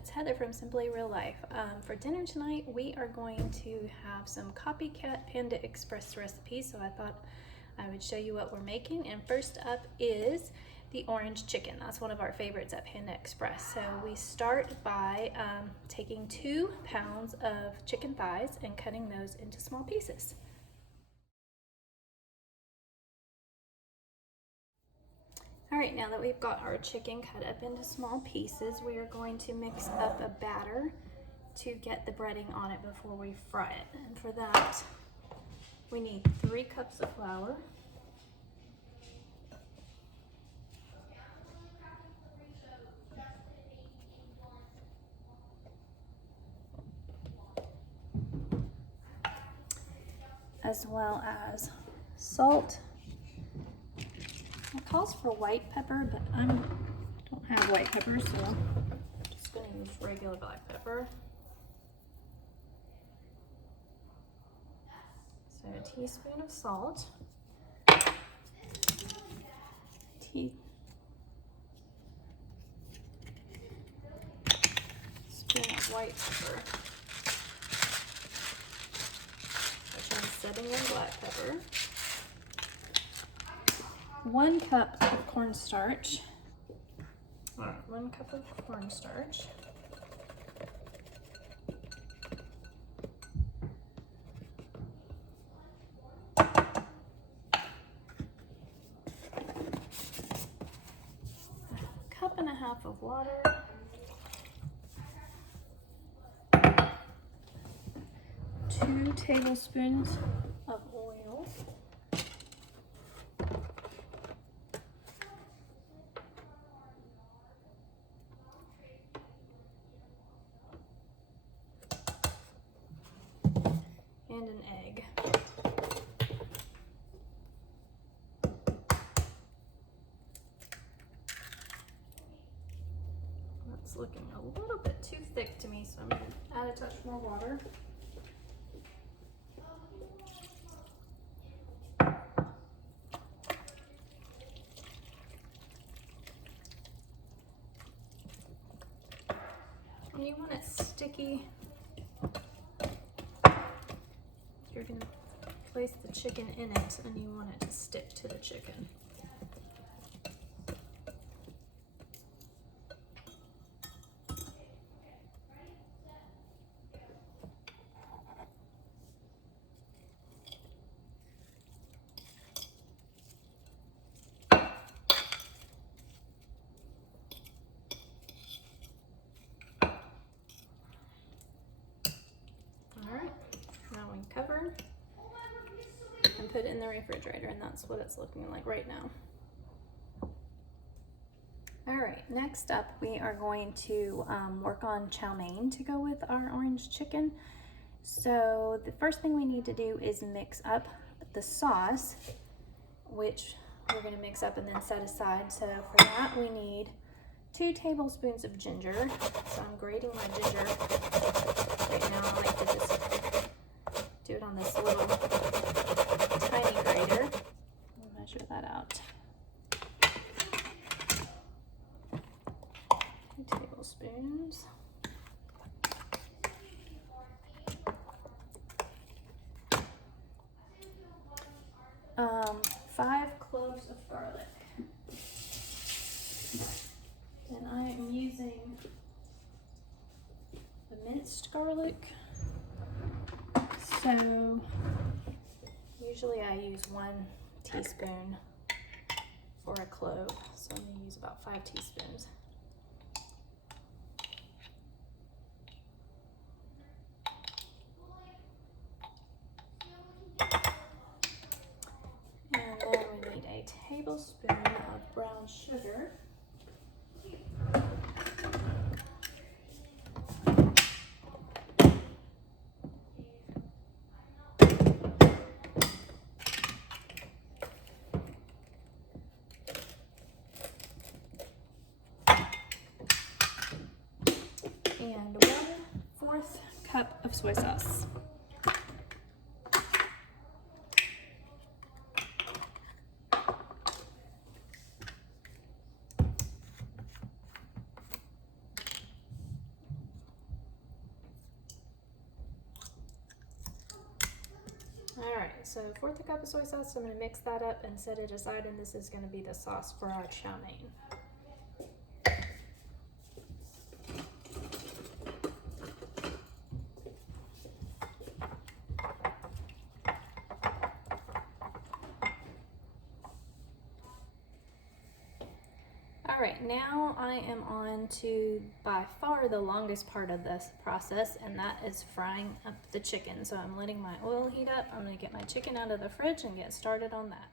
it's Heather from Simply Real Life. For dinner tonight, we are going to have some Copycat Panda Express recipes, so I thought I would show you what we're making. And first up is the orange chicken. That's one of our favorites at Panda Express. So we start by taking 2 pounds of chicken thighs and cutting those into small pieces. All right, now that we've got our chicken cut up into small pieces, we are going to mix up a batter to get the breading on it before we fry it. And for that, we need 3 cups of flour, as well as salt. It calls for white pepper, but I don't have white pepper, so I'm just going to use regular black pepper. So a teaspoon of salt, teaspoon of white pepper, which I'm setting in black pepper, 1 cup of cornstarch, 1 cup of cornstarch, cup and a half of water, 2 tablespoons of oil, and an egg. That's looking a little bit too thick to me, so I'm going to add a touch more water. And you want it sticky. You're going to place the chicken in it, and you want it to stick to the chicken. Cover and put it in the refrigerator, and that's what it's looking like right now. All right, next up we are going to work on chow mein to go with our orange chicken. So the first thing we need to do is mix up the sauce, which we're going to mix up and then set aside. So for that we need 2 tablespoons of ginger. So I'm grating my ginger right now. I like to just do it on this little tiny grater. I'll measure that out. 2 tablespoons. 5 cloves of garlic. And I am using the minced garlic. So usually I use 1 teaspoon for a clove, so I'm going to use about 5 teaspoons. And then we need a tablespoon of brown sugar. And 1/4 cup of soy sauce. so 1/4 cup of soy sauce. I'm going to mix that up and set it aside, and this is going to be the sauce for our chow mein. All right, now I am on to by far the longest part of this process, and that is frying up the chicken. So I'm letting my oil heat up. I'm going to get my chicken out of the fridge and get started on that.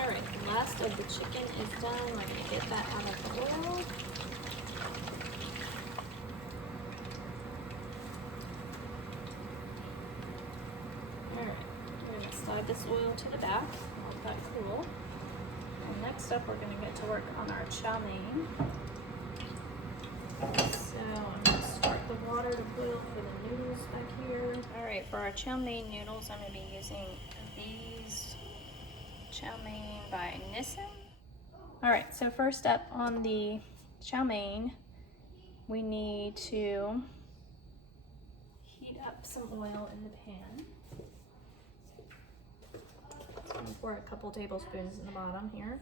All right, the last of the chicken is done. We're going to get that out of the oil. Slide this oil to the back, let that cool. And next up, we're going to get to work on our chow mein. So I'm going to start the water to boil for the noodles back here. All right, for our chow mein noodles, I'm going to be using these Chow Mein by Nissin. All right, so first up on the chow mein, we need to heat up some oil in the pan. Pour a couple tablespoons in the bottom here.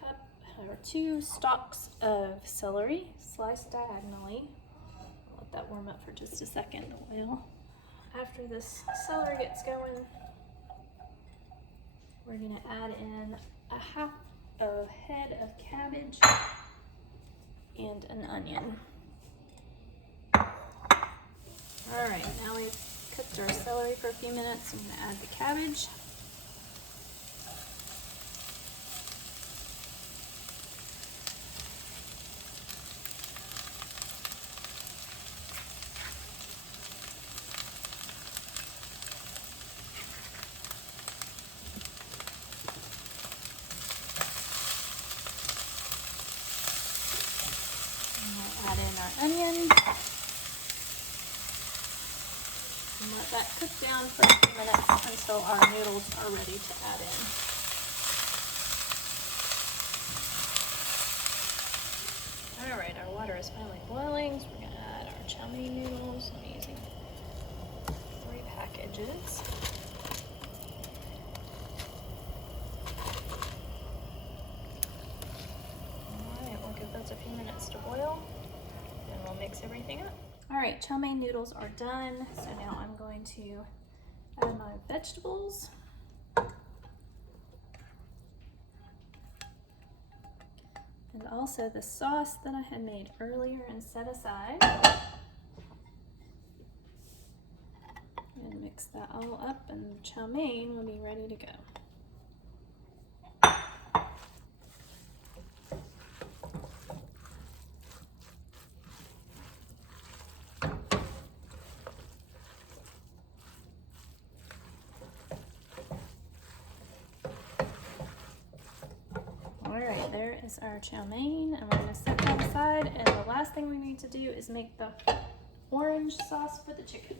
Cup or 2 stalks of celery sliced diagonally. I'll let that warm up for just a second, the oil. After this celery gets going, we're going to add in a half a head of cabbage and an onion. All right, now we've cooked our celery for a few minutes. I'm going to add the cabbage. And we'll add in our onion. And let that cook down for a few minutes until our noodles are ready to add in. All right, our water is finally boiling, so we're going to add our chow mein noodles. I'm using 3 packages. All right, we'll give those a few minutes to boil, and we'll mix everything up. All right, chow mein noodles are done, so now I'm going to add my vegetables. And also the sauce that I had made earlier and set aside. And mix that all up, and the chow mein will be ready to go. Alright, there is our chow mein, and we're going to set that aside, and the last thing we need to do is make the orange sauce for the chicken.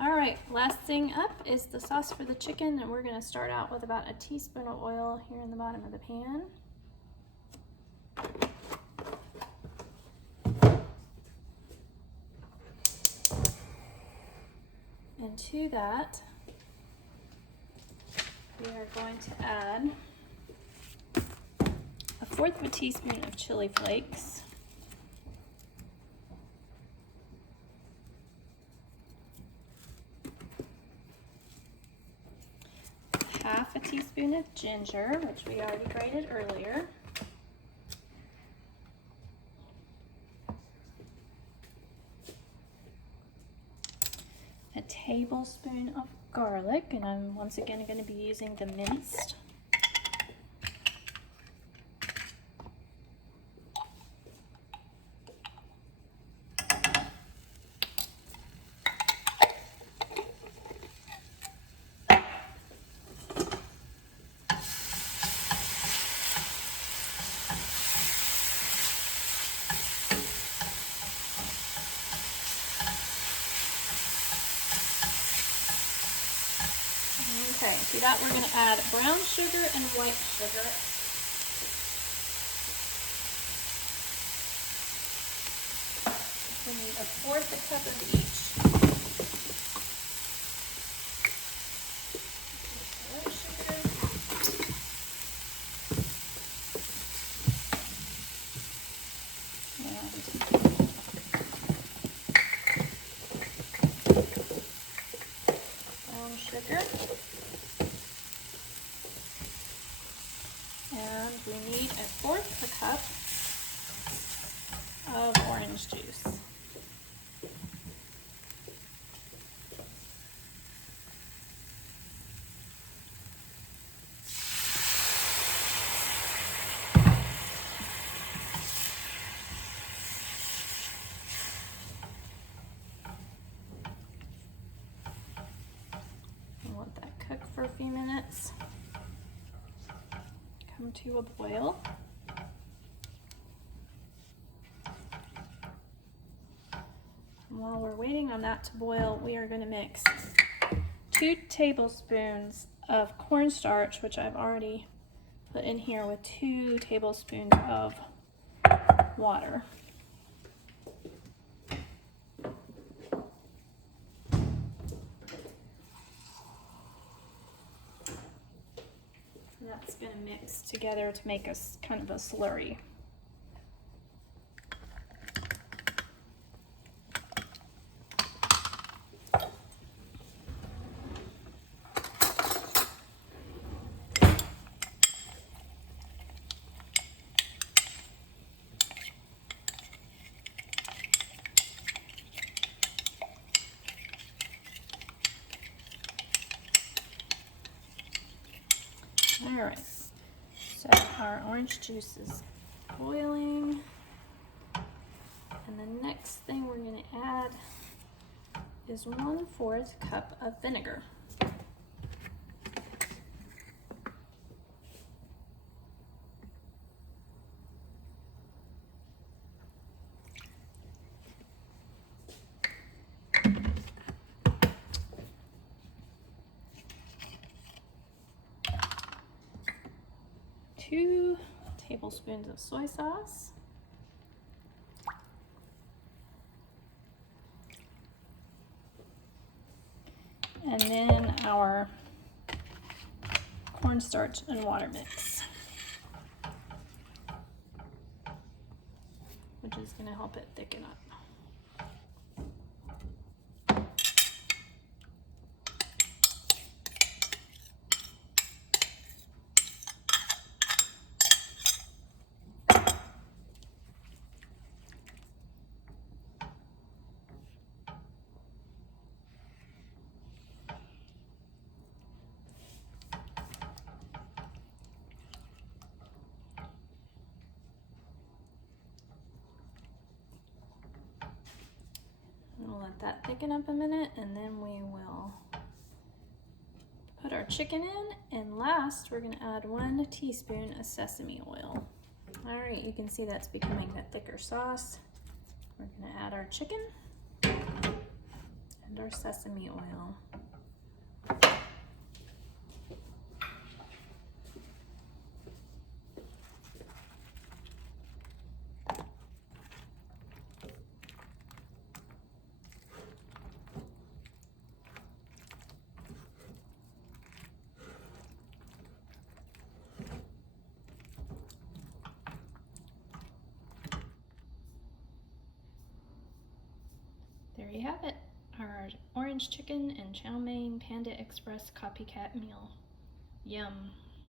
Alright, last thing up is the sauce for the chicken, and we're going to start out with about a teaspoon of oil here in the bottom of the pan. And to that, we are going to add 1/4 teaspoon of chili flakes, half a teaspoon of ginger, which we already grated earlier, a tablespoon of garlic, and I'm once again going to be using the minced. Okay, to that we're going to add brown sugar and white sugar. We need 1/4 cup of each. White sugar. And brown sugar. And we need 1/4 cup of orange juice. And let that cook for a few minutes. Come to a boil. And while we're waiting on that to boil, we are going to mix 2 tablespoons of cornstarch, which I've already put in here, with 2 tablespoons of water. And that's going to mix together to make us kind of a slurry. All right, so our orange juice is boiling, and the next thing we're going to add is 1/4 cup of vinegar. Two tablespoons of soy sauce. And then our cornstarch and water mix, which is going to help it thicken up. We'll let that thicken up a minute, and then we will put our chicken in, and last we're going to add 1 teaspoon of sesame oil. All right, you can see that's becoming a thicker sauce. We're going to add our chicken and our sesame oil. There you have it, our orange chicken and Chow Mein Panda Express Copycat meal. Yum.